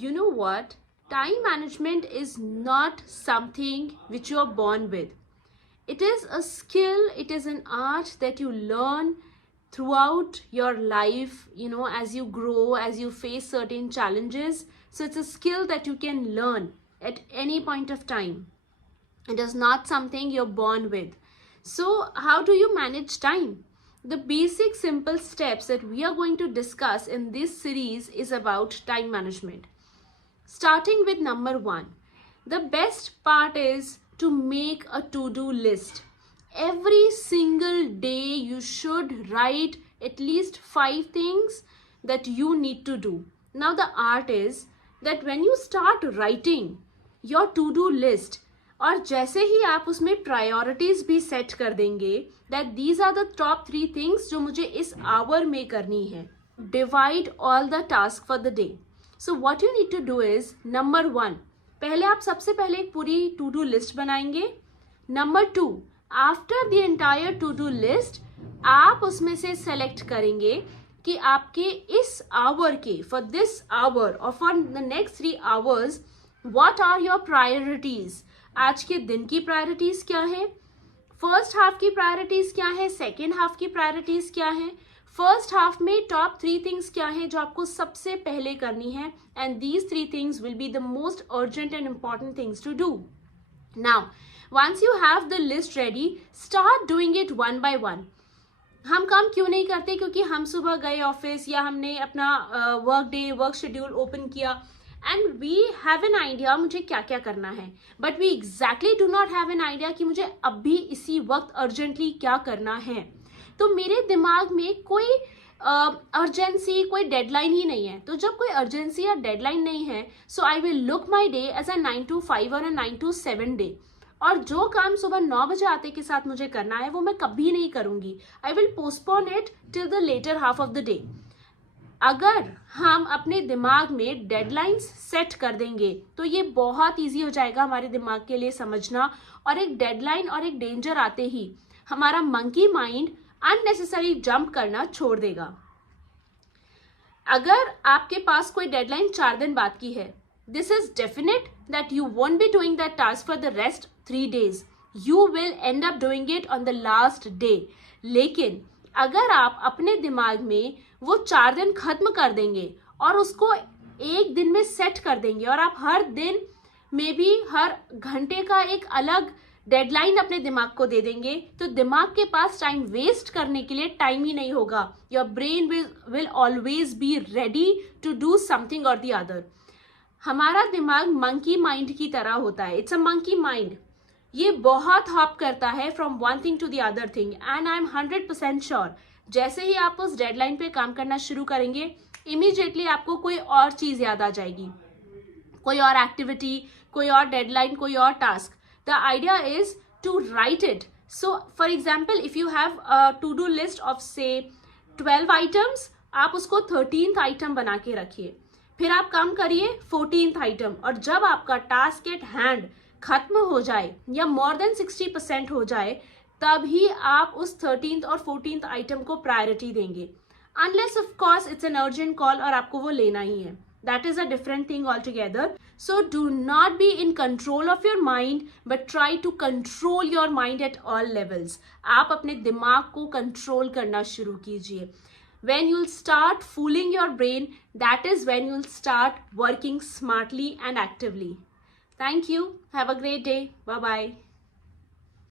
You know what? Time management is not something which you are born with. It is a skill, it is an art that you learn throughout your life, as you grow, as you face certain challenges. So it's a skill that you can learn at any point of time. It is not something you're born with. So how do you manage time? The basic simple steps that we are going to discuss in this series is about time management. Starting with number 1, the best part is to make a to-do list. Every single day you should write at least 5 things that you need to do. Now the art is that when you start writing your to-do list, और जैसे ही आप उसमें priorities भी set कर देंगे that these are the top 3 things जो मुझे इस आवर में करनी है. Divide all the tasks for the day. So what you need to do is, number 1, पहले आप सबसे पहले एक पूरी to do list बनाएंगे. Number 2, after the entire to do list, आप उसमें से select करेंगे कि आपके इस hour के, for this hour or for the next 3 hours, what are your priorities? आज के दिन की priorities क्या है? फर्स्ट हाफ की प्रायोरिटीज क्या है, सेकेंड हाफ की प्रायोरिटीज क्या है, फर्स्ट हाफ में टॉप 3 थिंग्स क्या है जो आपको सबसे पहले करनी है, and these 3 things will be the most urgent and important things to do. Now once you have the list ready, start doing it one by one. हम काम क्यों नहीं करते? क्योंकि हम सुबह गए ऑफिस या हमने अपना वर्क शेड्यूल ओपन किया and we have an idea मुझे क्या क्या करना है, but we exactly do not have an idea कि मुझे अभी इसी वक्त अर्जेंटली क्या करना है. तो मेरे दिमाग में कोई अर्जेंसी, कोई डेडलाइन ही नहीं है. तो जब कोई अर्जेंसी या डेडलाइन नहीं है, so I will look my day as a 9 to 5 और अ 9 to 7 डे. और जो काम सुबह 9 बजे आते के साथ मुझे करना है वो मैं कभी नहीं करूंगी. I will postpone it till the latter half of the day. अगर हम अपने दिमाग में डेडलाइंस सेट कर देंगे तो ये बहुत इजी हो जाएगा हमारे दिमाग के लिए समझना. और एक डेडलाइन और एक डेंजर आते ही हमारा मंकी माइंड अननेसेसरी जंप करना छोड़ देगा. अगर आपके पास कोई डेडलाइन 4 दिन बाद की है, this is definite that you won't be doing that task for the rest 3 days. You will and up doing it on the last day. लेकिन अगर आप अपने दिमाग में वो 4 दिन खत्म कर देंगे और उसको एक दिन में सेट कर देंगे और आप हर दिन में भी हर घंटे का एक अलग डेडलाइन अपने दिमाग को दे देंगे, तो दिमाग के पास टाइम वेस्ट करने के लिए टाइम ही नहीं होगा. Your brain will always be ready to do something or the other. हमारा दिमाग मंकी माइंड की तरह होता है. It's a monkey mind. ये बहुत हॉप करता है from one thing to the other thing, and I am 100% sure जैसे ही आप उस डेडलाइन पे काम करना शुरू करेंगे, इमीडिएटली आपको कोई और चीज याद आ जाएगी, कोई और एक्टिविटी, कोई और डेडलाइन, कोई और task. The idea is to write it. So for example, if you have a to do list of say 12 items, आप उसको 13th आइटम बना के रखिए. फिर आप काम करिए 14th आइटम, और जब आपका टास्क एट हैंड खत्म हो जाए या मोर देन 60% हो जाए, तब ही आप उस 13th और 14th आइटम को प्रायोरिटी देंगे. Unless of course it's an urgent call और आपको वो लेना ही है. That is a different thing all together. So do not be in control of your mind, but try to control your mind at all levels. आप अपने दिमाग को कंट्रोल करना शुरू कीजिए. When you'll start fooling your brain, that is when you'll start working smartly and actively. Thank you. Have a great day. Bye-bye.